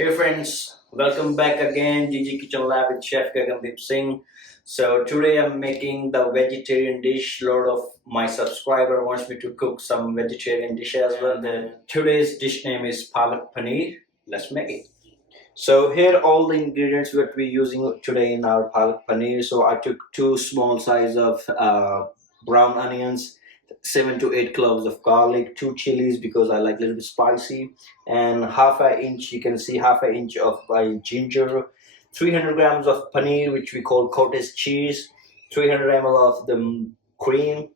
Hey friends, welcome back again. GG Kitchen Lab with Chef Gagan Singh. So today I'm making the vegetarian dish. A lot of my subscriber wants me to cook some vegetarian dish as well. Today's dish name is Palak Paneer. Let's make it. So here all the ingredients that we're using today in our Palak Paneer. So I took two small size of brown onions, 7 to 8 cloves of garlic, two chilies because I like a little bit spicy, and half an inch. You can see half an inch of my ginger, 300 grams of paneer, which we call cottage cheese, 300 ml of the cream,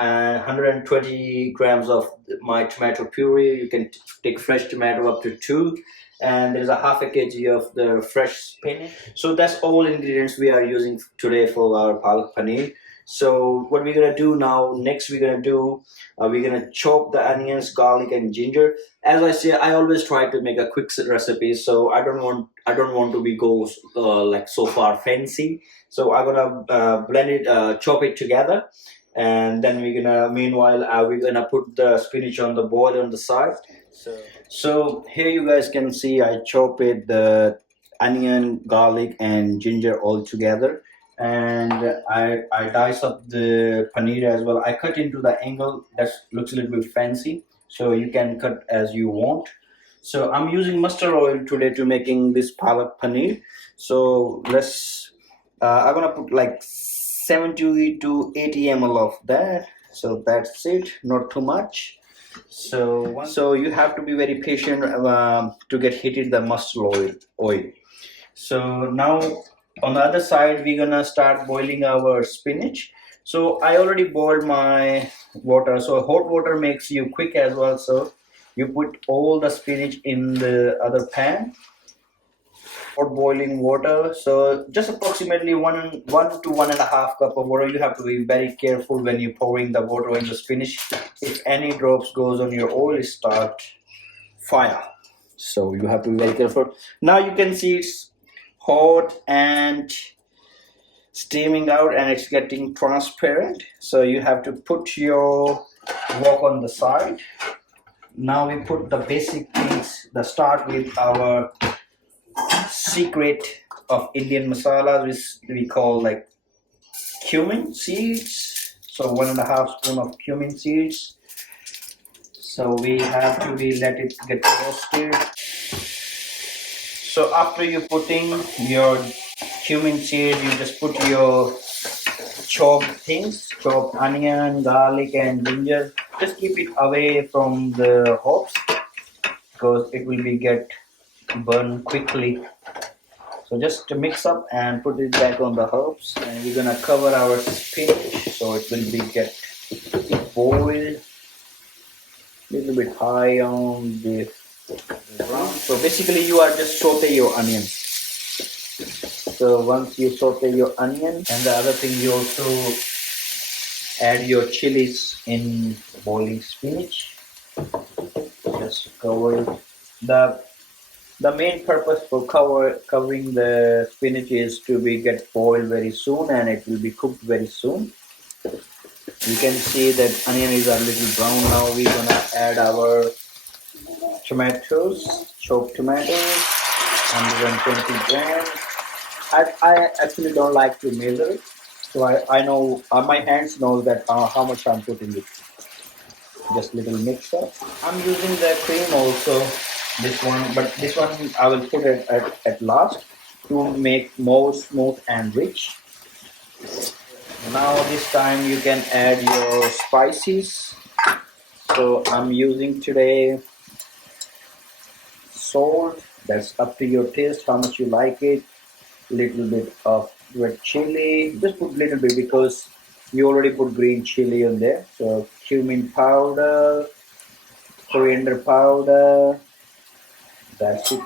and 120 grams of my tomato puree. You can take fresh tomato up to two, and there's a half a kg of the fresh spinach. So that's all ingredients we are using today for our palak paneer. So what we're gonna do now, next we're gonna chop the onions, garlic, and ginger. As I say, I always try to make a quick recipe, so I don't want to be go like so far fancy. So I'm gonna blend it, chop it together, and then we're gonna put the spinach on the boil on the side. So here you guys can see I chop it the onion, garlic, and ginger all together, and I dice up the paneer as well. I cut into the angle that looks a little bit fancy, so you can cut as you want. So I'm using mustard oil today to making this palak paneer. So I'm gonna put like 70 to 80 ml of that. So that's it, not too much. So you have to be very patient to get heated the mustard oil. So now on the other side we're gonna start boiling our spinach. So I already boiled my water. So hot water makes you quick as well. So you put all the spinach in the other pan, hot boiling water. So just approximately one to 1.5 cup of water. You have to be very careful when you're pouring the water in the spinach. If any drops goes on your oil, it start fire. So you have to be very careful. Now you can see it's hot and steaming out, and it's getting transparent. So you have to put your wok on the side. Now we put the basic things. The start with our secret of Indian masala, which we call like cumin seeds. So 1.5 spoon of cumin seeds. So we have to let it get roasted. So after you putting your cumin seed, you just put your chopped onion, garlic, and ginger. Just keep it away from the hops because it will be get burned quickly. So just to mix up and put it back on the herbs, and we're gonna cover our spinach so it will be get boiled. Little bit high on the brown. So basically you are just saute your onions. So once you saute your onion, and the other thing you also add your chilies in boiling spinach. Just cover it. The main purpose for covering the spinach is to get boiled very soon, and it will be cooked very soon. You can see that onion is a little brown now. We're gonna add our tomatoes, chopped tomatoes, 120 grams. I actually don't like to measure it, so I know my hands know that how much I'm putting it. Just little mix up. I'm using the cream also. This one, but this one I will put it at last to make more smooth and rich. Now this time you can add your spices. So I'm using today salt. That's up to your taste, how much you like it. Little bit of red chili. Just put little bit because we already put green chili on there. So cumin powder, coriander powder. That's it.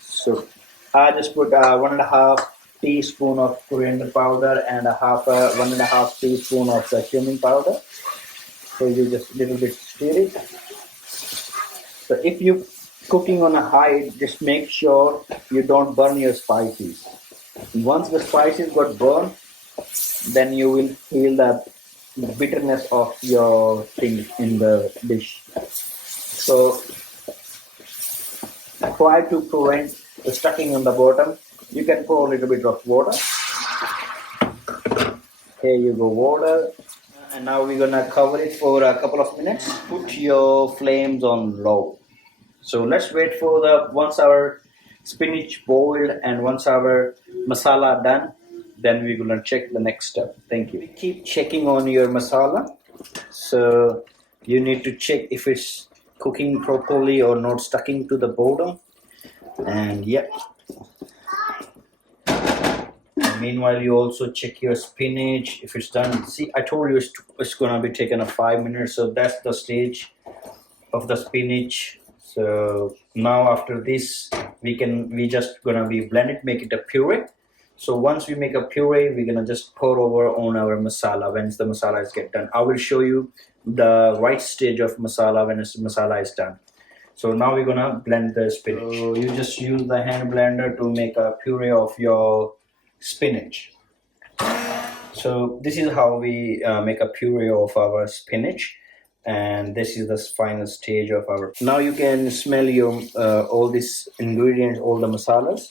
So I just put 1.5 teaspoon of coriander powder and 1.5 teaspoon of the cumin powder. So you just little bit stir it. So if you cooking on a high, just make sure you don't burn your spices. Once the spices got burned, then you will feel the bitterness of your thing in the dish. So Try to prevent the stucking on the bottom. You can pour a little bit of water. Here you go, water. And now we're gonna cover it for a couple of minutes. Put your flames on low. So let's wait for the once our spinach boiled and once our masala done, then we're gonna check the next step. Thank you. Keep checking on your masala. So you need to check if it's cooking properly or not stucking to the bottom. And yep. Meanwhile, you also check your spinach if it's done. See, I told you it's gonna be taken a 5 minutes, so that's the stage of the spinach. So now after this, we just gonna be blend it, make it a puree. So once we make a puree, we're gonna just pour over on our masala. Once the masala is get done, I will show you the right stage of masala when masala is done. So now we're gonna blend the spinach. So you just use the hand blender to make a puree of your spinach. So this is how we make a puree of our spinach, and this is the final stage of our. Now you can smell your all these ingredients, all the masalas.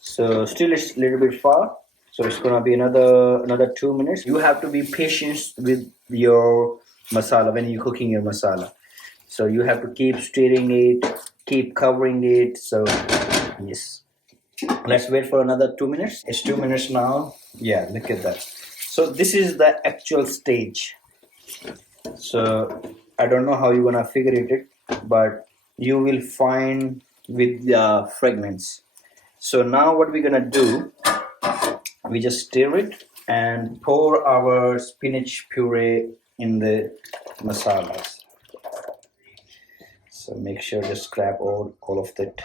So still it's a little bit far, so it's gonna be another 2 minutes. You have to be patient with your masala when you're cooking your masala. So you have to keep stirring it, keep covering it. So yes. Let's wait for another 2 minutes. It's 2 minutes now. Yeah, look at that. So this is the actual stage. So I don't know how you're gonna figure it, but you will find with the fragments. So now what we're gonna do, we just stir it and pour our spinach puree in the masalas. So make sure just grab all of that.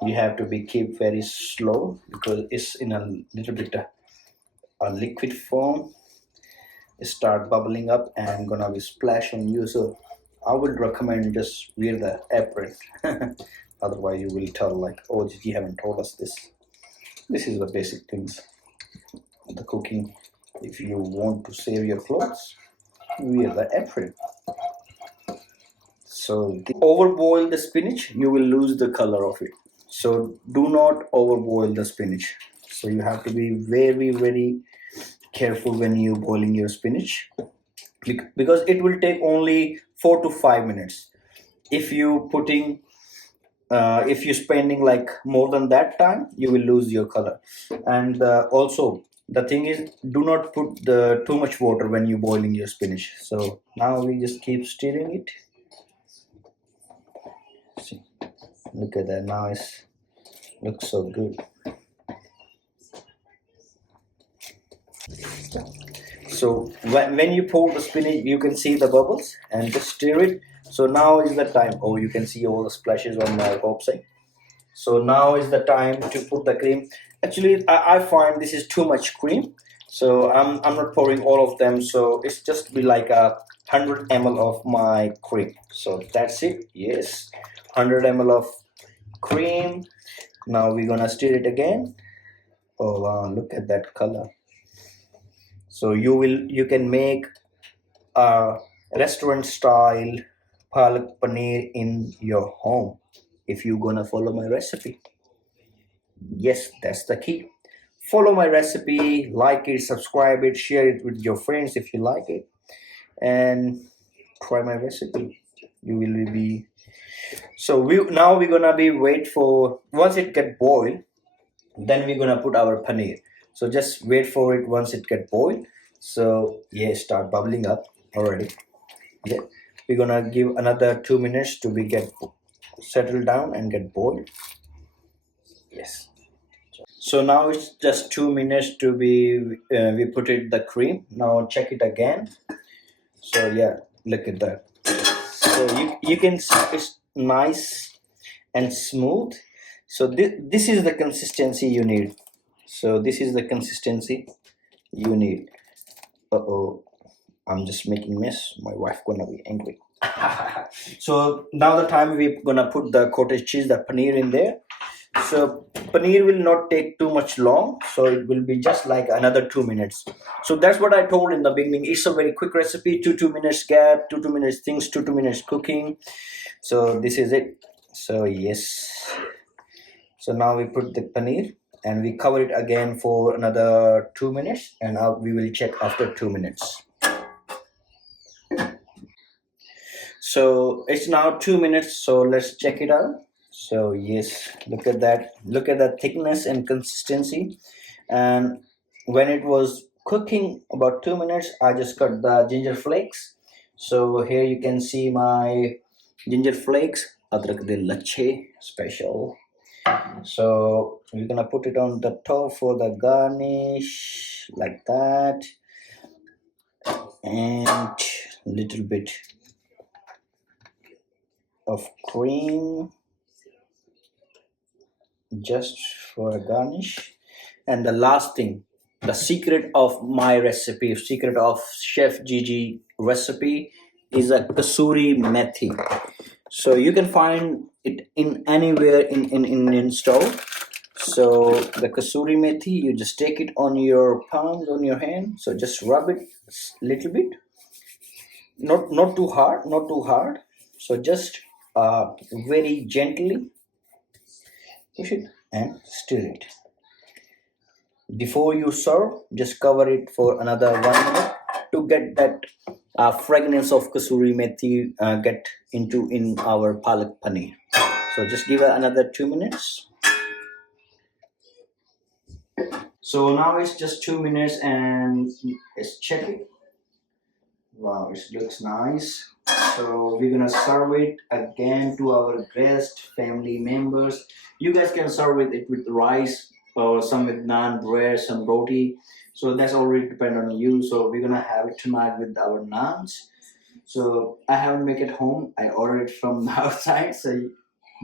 You have to be keep very slow because it's in a little bit a liquid form. It start bubbling up and gonna be splash on you. So I would recommend just wear the apron. Otherwise you will tell like, oh, you haven't told us this. This is the basic things of the cooking. If you want to save your clothes, wear the apron. So overboil the spinach, you will lose the color of it. So do not overboil the spinach. So you have to be very, very careful when you boiling your spinach because it will take only 4 to 5 minutes. If you putting if you're spending like more than that time, you will lose your color. And also the thing is, do not put too much water when you're boiling your spinach. So now we just keep stirring it. See, look at that. Now it looks so good. So when you pour the spinach, you can see the bubbles and just stir it. So now is the time. Oh, you can see all the splashes on my hope side. So now is the time to put the cream. Actually, I find this is too much cream. So I'm not pouring all of them. So it's just be like 100 ml of my cream. So that's it. Yes, 100 ml of cream. Now we're gonna stir it again. Oh wow, look at that color. So you can make a restaurant style Palak Paneer in your home if you're gonna follow my recipe. Yes, that's the key. Follow my recipe, like it, subscribe it, share it with your friends if you like it, and try my recipe. You will be. So we're gonna be wait for once it get boiled, then we're gonna put our paneer. So just wait for it once it get boiled. So yeah, start bubbling up already. Yeah, we're gonna give another 2 minutes to be get settled down and get boiled. Yes. So now it's just 2 minutes to be we put it the cream. Now check it again. So yeah, look at that. So you can see it's nice and smooth. So this is the consistency you need. So this is the consistency you need. Uh-oh, I'm just making mess. My wife gonna be angry. So now the time we're gonna put the cottage cheese, the paneer in there. So paneer will not take too much long. So it will be just like another 2 minutes. So that's what I told in the beginning. It's a very quick recipe. 2 minutes gap, 2 minutes things, 2 minutes cooking. So this is it. So yes, so now we put the paneer and we cover it again for another 2 minutes, and we will check after 2 minutes. So it's now 2 minutes, so let's check it out. So yes, look at that, look at the thickness and consistency. And when it was cooking about 2 minutes, I just cut the ginger flakes. So here you can see my ginger flakes, adrak de lache special. So we're gonna put it on the top for the garnish like that, and little bit of cream just for a garnish. And the last thing, the secret of my recipe, secret of Chef Gigi recipe, is a kasuri methi. So you can find it in anywhere in store. So the kasuri methi, you just take it on your palms, on your hand. So just rub it little bit, not too hard, not too hard. So just very gently push it and stir it. Before you serve, just cover it for another 1 minute to get that fragrance of kasuri methi get into in our palak paneer. So just give it another 2 minutes. So now it's just 2 minutes and let's check it. Wow, it looks nice. So we're gonna serve it again to our guest family members. You guys can serve it with rice or some with naan, bread, some roti. So that's already depend on you. So we're gonna have it tonight with our naans. So I haven't make it home. I ordered it from the outside. So,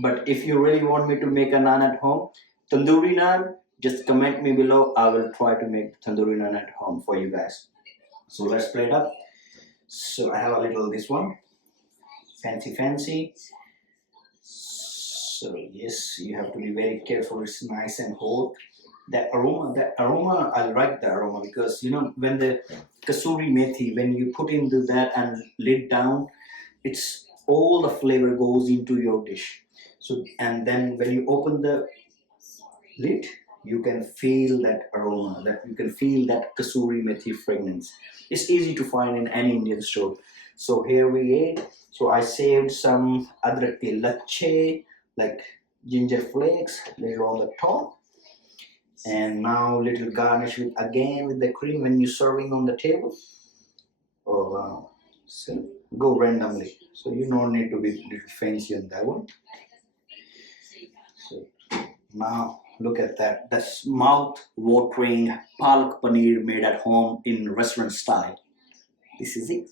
but if you really want me to make a naan at home, tandoori naan, just comment me below. I will try to make tandoori naan at home for you guys. So let's play it up. So I have a little this one, fancy. So yes, you have to be very careful. It's nice and hot. That aroma, I like the aroma because you know when the kasuri methi, when you put into that and lid down, it's all the flavor goes into your dish. So and then when you open the lid, you can feel that aroma, that you can feel that kasuri methi fragrance. It's easy to find in any Indian store. So here we ate. So I saved some adrak ke lache, like ginger flakes, later on the top. And now little garnish with again with the cream when you're serving on the table. Oh wow. So go randomly. So you don't need to be little fancy on that one. So now look at that. That's mouth-watering palak paneer made at home in restaurant style. This is it.